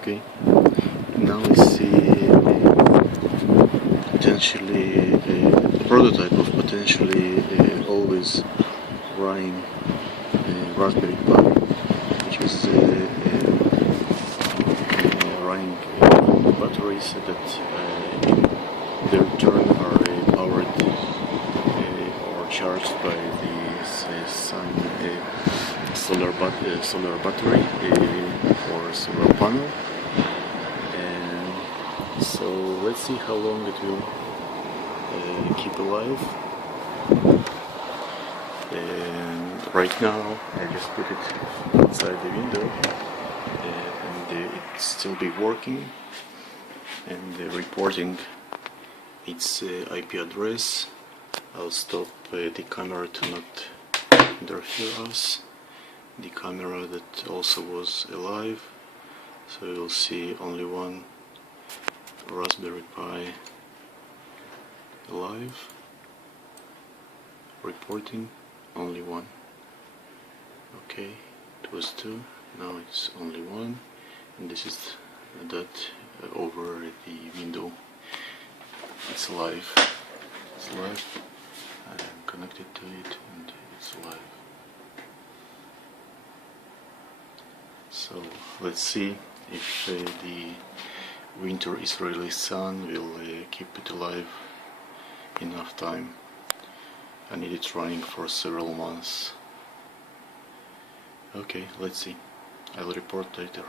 Okay, now we see potentially a prototype of potentially always running Raspberry Pi, which is running batteries that in their turn are powered or charged by the sun solar battery or solar panel. And so let's see how long it will keep alive. And right now I just put it inside the window and it's still be working and reporting its IP address. I'll stop the camera to not interfere us. The camera that also was alive, so you'll see only one Raspberry Pi alive, reporting only one. Okay, it was two, now it's only one, and this is that over the window. It's alive. It's alive. I'm connected to it and it's alive. So let's see if the winter Israeli sun will keep it alive enough time. I need it running for several months. Okay, let's see. I'll report later.